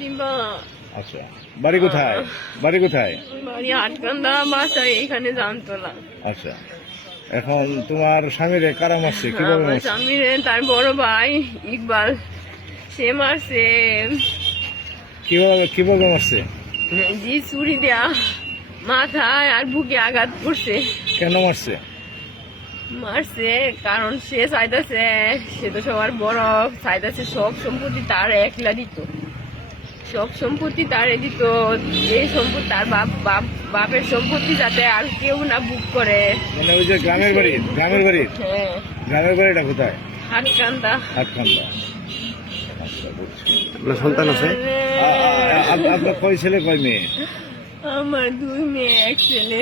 দিবা। আচ্ছা, বাড়ি কোথায়? বাড়ি কোথায়? বাড়ি আটকান্দা, বাসায় এখানে জানতো না। আচ্ছা, এখন তোমার স্বামীরে কারা মারছে, কিভাবে আমার মারছে? স্বামীর তার বড় ভাই ইকবাল, সে মারছে কিভাবে কিভাবে মারছে? জি চুরি দেয়া, মাথায় আর বুকে আঘাত করছে। কেন মারছে? মারছে কারণ সে চাইতেছে, সে তো সবার বড়, চাইতেছে সব সম্পত্তি তার একলা দিত, সব সম্পত্তি তারে দিত। এই সম্পত্তি তার বাপের সম্পত্তি যাতে আর কেউ না বুক করে। মানে ওই যে গ্রামের বাড়ি, গ্রামের বাড়ি, হ্যাঁ, গ্রামের বাড়িটা কোথায়? হাটকান্দা। হাটখান্দা। আচ্ছা, বুঝছি। আপনার সন্তান আছে? আপনার কয় ছেলে কয় মেয়ে? আমার 2 মেয়ে 1 ছেলে।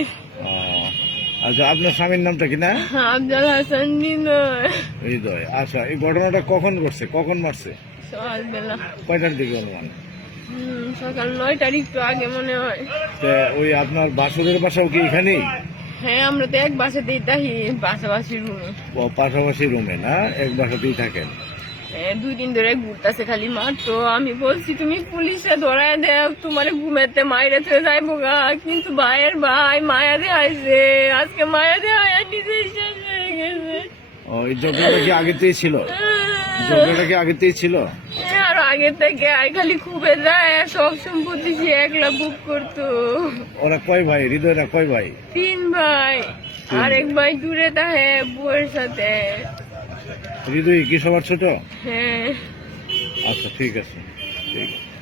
আচ্ছা, আপনার স্বামীর নামটা কি না? আফজাল হাসান বিনয়। হৃদয়। আচ্ছা, এই ঘটনাটা কখন ঘটছে, কখন মারছে? সকালবেলা কয়টার দিকে অনুমান? সকাল 9টার একটু আগে মনে হয়। তা ওই আপনার বাসুরের বাসাও কি এখানেই? হ্যাঁ, আমরা তো এক বাসাতেই থাকি, পাশাপাশি রুমে। ও, পাশাপাশি রুমে না, এক বাসাতেই থাকেন? 2 দিন ধরে ঘুরতেছে খালি মার। তো আমি বলছি তুমি পুলিশে ধরায় দেও, তোমার ঘুমেতে মাইরে চলে যাইবো গা, কিন্তু ভাইয়ের ভাই মায়া দিয়ে আইছে, আজকে মায়া দিয়ে আয়া নিজে শেষ হয়ে গেছে। ও, এই ঝগড়াটা কি আগেতেই ছিল? ঝগড়াটা কি আগেতেই ছিল? আর আগে থেকে আর খালি খুবে যায়, সব সম্পত্তি সে একলা বুক করতো। ওরা কয় ভাই, হৃদয়রা কয় ভাই? 3 ভাই, আরেক ভাই দূরে থাকে বউয়ের সাথে। হৃদয় কি সবার ছোট? হ্যাঁ। আচ্ছা, ঠিক আছে, ঠিক আছে।